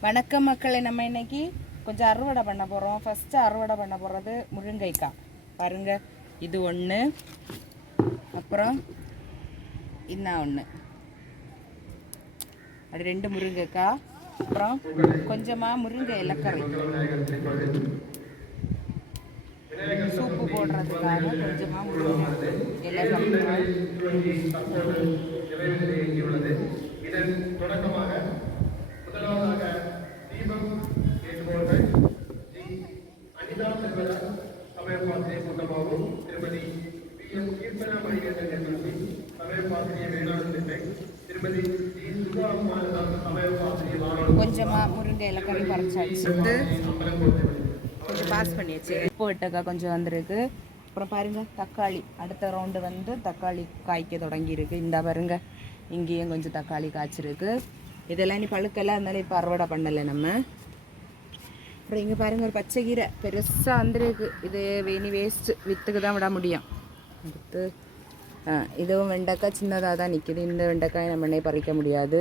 வணக்கம் மக்களை நம்ம இன்னைக்கு கொஞ்சம் அறுவடை பண்ண போகிறோம் ஃபஸ்ட்டு அறுவடை பண்ண போகிறது முருங்கைக்காய் பாருங்க இது ஒன்று அப்புறம் இன்னும் ஒன்று அது ரெண்டு முருங்கைக்காய் அப்புறம் கொஞ்சமாக முருங்கை இலக்கறி சூப்பு போடுறதுக்காக கொஞ்சமாக முருங்கை இலக்கறி கொஞ்சமாக முருங்கை இலக்கறி பறிச்சாச்சு. கொஞ்சம் பாஸ் பண்ணியாச்சு உப்பு விட்டக்கா கொஞ்சம் வந்திருக்கு. அப்புறம் பாருங்க தக்காளி. அடுத்த ரவுண்டு வந்து தக்காளி காய்க்க தொடங்கியிருக்கு. இந்த பாருங்க இங்கேயும் கொஞ்சம் தக்காளி காய்ச்சிருக்கு. இதெல்லாம் நீ பழுக்கெல்லாம் இருந்தாலும் இப்போ அறுவடை பண்ணலை நம்ம. அப்புறம் இங்கே பாருங்க ஒரு பச்சை கீரை. பெருசாக வந்திருக்கு. இது இனி வேஸ்ட்டு வித்துக்கு தான் விட முடியும். அடுத்து இதுவும் வெண்டைக்காய் சின்னதாக தான் நிற்கிது இந்த வெண்டைக்காய் நம்ம எண்ணெய் பறிக்க முடியாது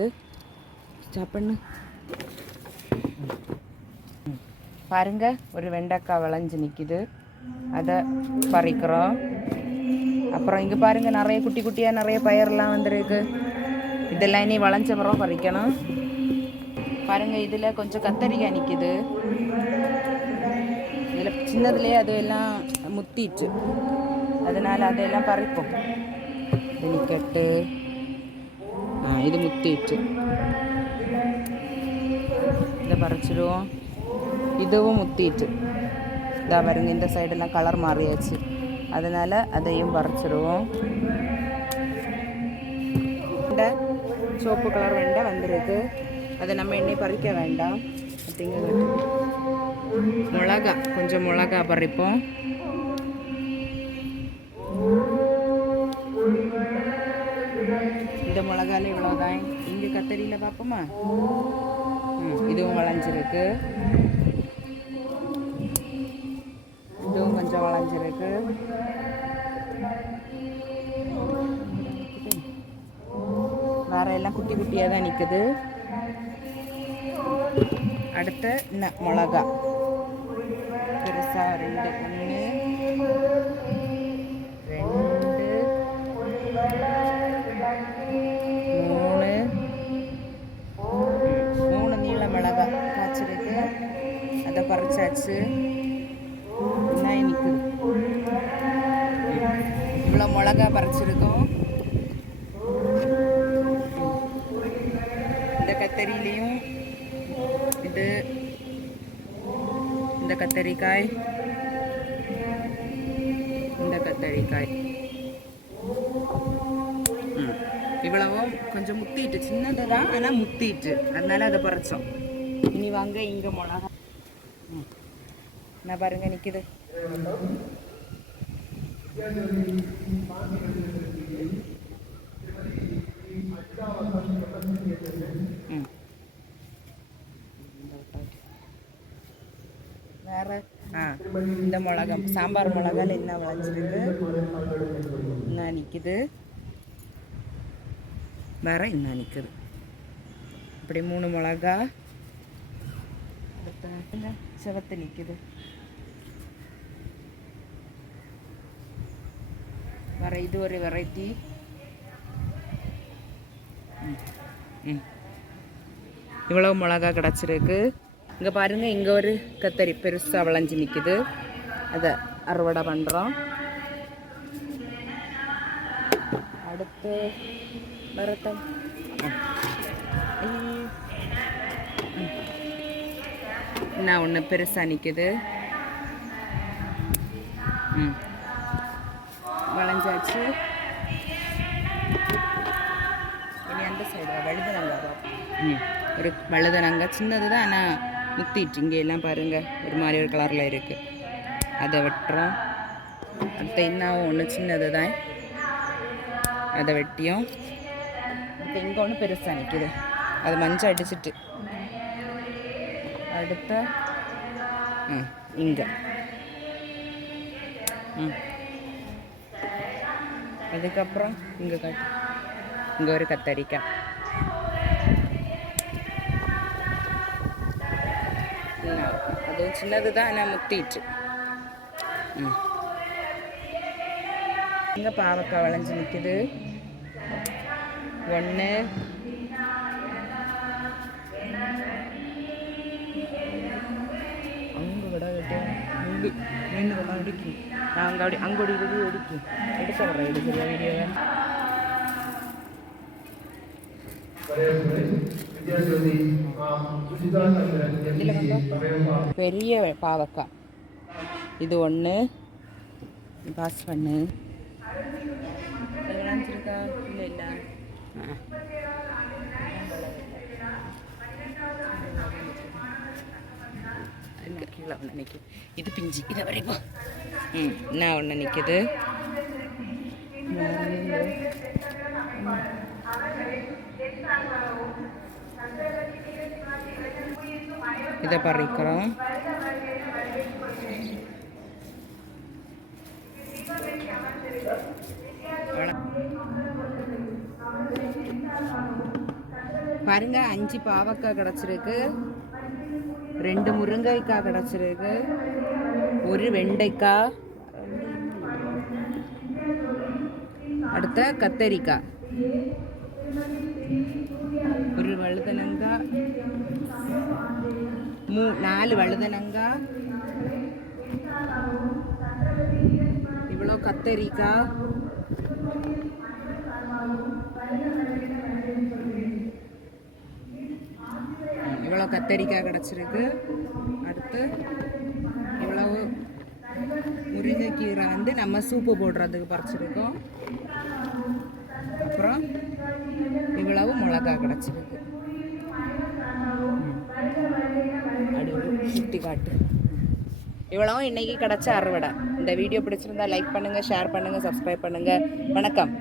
சாப்பிட்ணு பாருங்க ஒரு வெண்டைக்காய் விளைஞ்சு நிற்கிது அதை பறிக்கிறோம் அப்புறம் இங்கே பாருங்கள் நிறைய குட்டி குட்டியாக நிறைய பயிரெலாம் வந்துருக்கு இதெல்லாம் இனி விளைஞ்ச பிறகு பறிக்கணும் பாருங்கள் இதில் கொஞ்சம் கத்தரிக்காய் நிற்கிது இதில் சின்னதுலேயே அது எல்லாம் முத்திச்சு அதனால் அதெல்லாம் பறிப்போம். வெளிக்கட்டு ஆ இது முத்திட்டு. இதை பறிச்சிடுவோம். இதுவும் முத்திட்டு. இதாக பாருங்க இந்த சைடெல்லாம் கலர் மாறியாச்சு. அதனால் அதையும் பறிச்சிடுவோம். வெண்டை சோப்பு கலர் வெண்டை வந்திருக்கு. அதை நம்ம எண்ணெய் பறிக்க வேண்டாம். அப்படிங்கிறது மிளகா கொஞ்சம் மிளகா பறிப்போம். இந்த மிளகால இவ்வளோதான் இங்கே கத்தரியில் பார்ப்போமா? ம், இதுவும் வளைஞ்சிருக்கு. இதுவும் கொஞ்சம் வளைஞ்சிருக்கு. வேற எல்லாம் குட்டி குட்டியாக தான் நிற்குது அடுத்த மிளகா. பெருசா ரெண்டு அதை பறிச்சாச்சு நிற்குது இவ்வளோ மிளகா பறிச்சிருக்கோம். இந்த கத்தரிலையும் இது இந்த கத்தரிக்காய் இந்த கத்தரிக்காய். இவ்வளவும் கொஞ்சம் முத்திட்டு சின்னது தான் ஆனால் முத்திட்டு. அதனால அதை பறித்தோம் இனி வாங்க இங்கே மிளகா. நான் பாருங்க நிற்கிது வேற? ஆ இந்த மிளகம் சாம்பார் மிளகால் என்ன விளைஞ்சிருக்கு? என்ன நிற்கிது வேற என்ன நிற்குது இப்படி மூணு மிளகா அடுத்த சிவத்து நிற்குது வேற இது ஒரு வெரைட்டி ம். இவ்வளவு மிளகா கிடச்சிருக்கு. இங்கே பாருங்க இங்கே ஒரு கத்தரி பெருசாக விளைஞ்சி நிற்கிது அதை அறுவடை பண்ணுறோம் அடுத்து வரத்தம் என்ன ஒன்று பெருசாக நிற்கிது ம். இனி அந்த சைடு வழுதனங்க ஒரு வழுதனங்க சின்னது தான் ஆனால் முத்திட்டு இங்கே எல்லாம் பாருங்க ஒரு மாதிரி ஒரு கலரில் இருக்குது அதை வெட்டுறோம். அடுத்து இன்னும் ஒன்று சின்னது தான். அதை வெட்டியும். அடுத்து இங்கே ஒன்று பெருசாக நிற்கிது அது மஞ்சள் அடிச்சிட்டு. அடுத்த ம் இங்கே. ம். அதுக்கப்புறம் இங்கே காட்டு இங்கே ஒரு கத்தரிக்காய். அதுவும் சின்னது தான் ஆனால் முத்திட்டு. ம். இங்கே பாவக்காய் விளைஞ்சு நிற்கிது ஒன்று எடுக்கும் எடுக்க வர்றேன் எடுக்கிற வீடியோவை வரவேற்புரை வித்யாஜோதி சுஜிதா சந்திரன் எம்இசி சமயம் பெரிய பாவக்காய் இது ஒன்று பாஸ் பண்ணு. இது விளைஞ்சிருக்கா இல்லை இல்லை. ஆ ஒன்று நிற்கும் இது பிஞ்சு. இதை வரைக்கும் ம் என்ன ஒன்று நிற்கிது இதை பறிக்கிறோம் பாருங்க அஞ்சு பாவக்காய் கிடச்சிருக்கு. ரெண்டு முருங்கைக்காய் கிடச்சிருக்கு. ஒரு வெண்டைக்காய் அடுத்த கத்தரிக்காய் ஒரு வழுதனங்காய் மூ நாலு வழுதனங்காய் இவ்வளோ கத்தரிக்காய் இவ்வளோ கத்தரிக்காய் கிடச்சிருக்கு. அடுத்து இவ்வளவு முருங்கைக்கீரை வந்து நம்ம சூப்பு போடுறதுக்கு பறிச்சிருக்கோம். அப்புறம் இவ்வளவு மிளகா கிடச்சிருக்கு. சுட்டி காட்டு இவ்வளவும் இன்னைக்கு கிடச்ச அறுவடை. இந்த வீடியோ பிடிச்சிருந்தா லைக் பண்ணுங்கள் ஷேர் பண்ணுங்கள் சப்ஸ்கிரைப் பண்ணுங்கள் வணக்கம்.